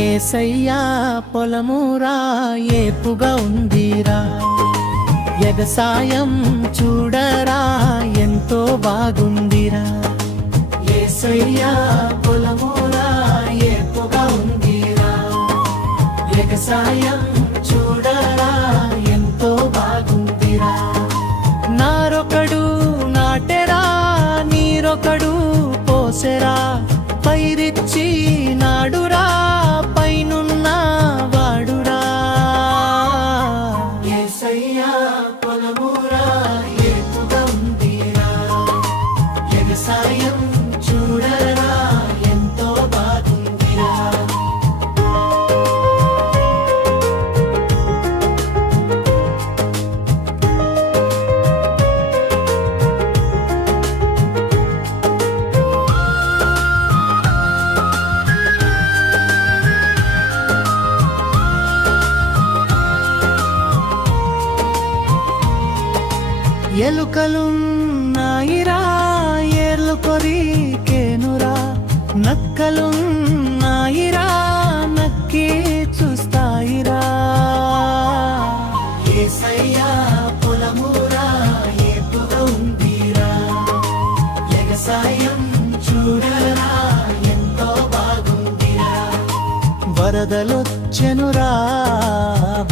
ఏసయ్యా పొలమురా ఏపుగా ఉందిరా. వ్యవసాయం చూడరా ఎంతో బాగుందిరా. ఏసయ్యా పొలమురా ఏపుగా ఉందిరా. వ్యవసాయం చూడరా ఎంతో బాగుందిరా. నారొకడు నాటెరా నీరొకడు పోసెరా. పైరిచ్చి నాడురా. పొలమురా ఎలుకలున్నాయిరా ఏర్లు కొరికేనురా. నక్కలున్నాయిరా నక్కి చూస్తాయిరా ఏసయ్యా పొలమురా ఏపుగా ఉందిరా. వ్యవసాయం చూడరా ఎంతో బాగుందిరా. వరదలొచ్చెనురా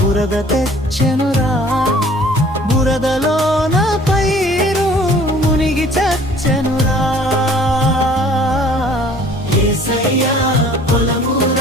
బురద తెచ్చెనురా. బురదలోన పైరు తిరిగి చచ్చనురా. ఏసయ్యా పొలమురా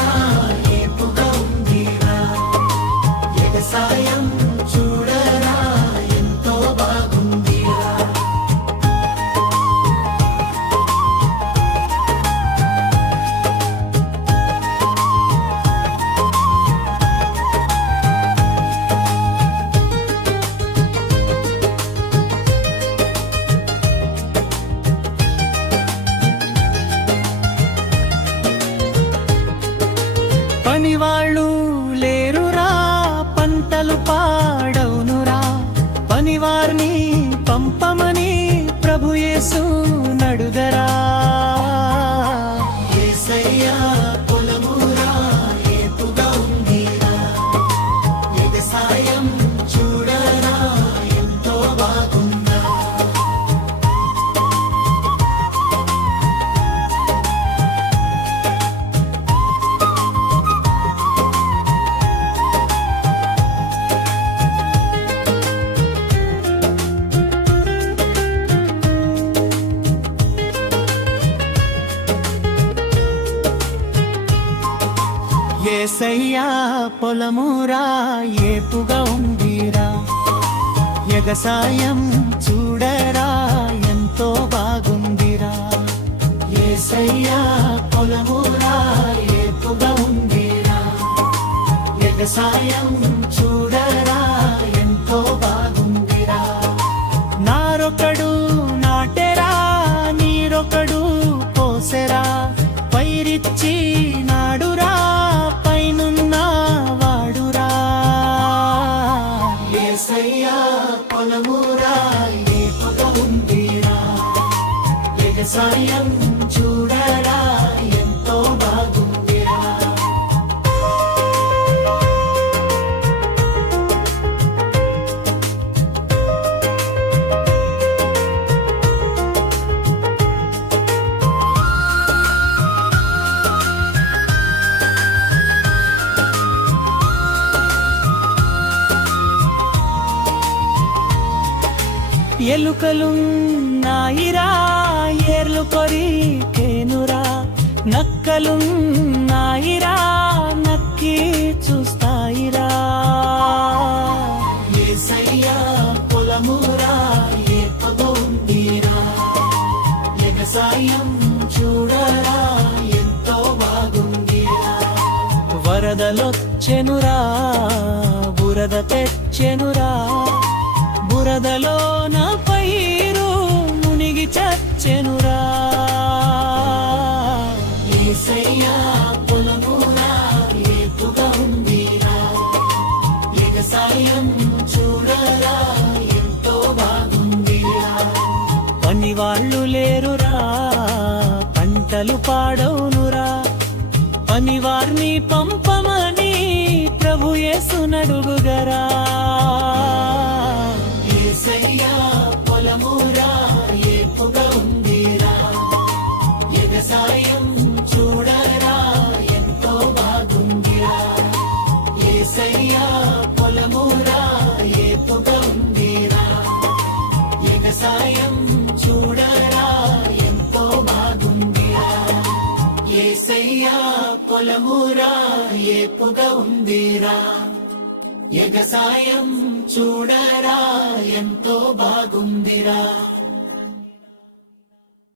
ప్రభు యేసు నడుగరా అయ్యా పొలమురా ఏపుగా ఉందిరా. ఎగసాయం చూడరా ఎంతో బాగుందిరా. ఏసయ్యా పొలమురా ఏపుగా ఉందిరా. ఎగసాయం చూడరా ఎంతో బాగుందిరా. నారొకడు నాటెరా నీరొకడు పోసెరా. పైరిచ్చి పొలమురా ఏపుగా ఉందిరా. వ్యవసాయం ఎలుకలున్నాయిరా ఏర్లు కొరికేనురా నక్కలున్నాయిరా నక్కి చూస్తాయిరా ఏసయ్యా పొలమురా ఏపగా ఉందిరా వ్యవసాయం చూడరా ఎంతో బాగుందిరా. వరదలొచ్చెనురా బురద తెచ్చెనురా. బురదలో పాడవునురా. అని వారిని పంపమని ప్రభు ఏసునడుగుగరా ఏసయ్యా పొలమురా. ఏపుగా ఉందిరా. ఎగసాయం చూడరా ఎంతో బాగుందిరా.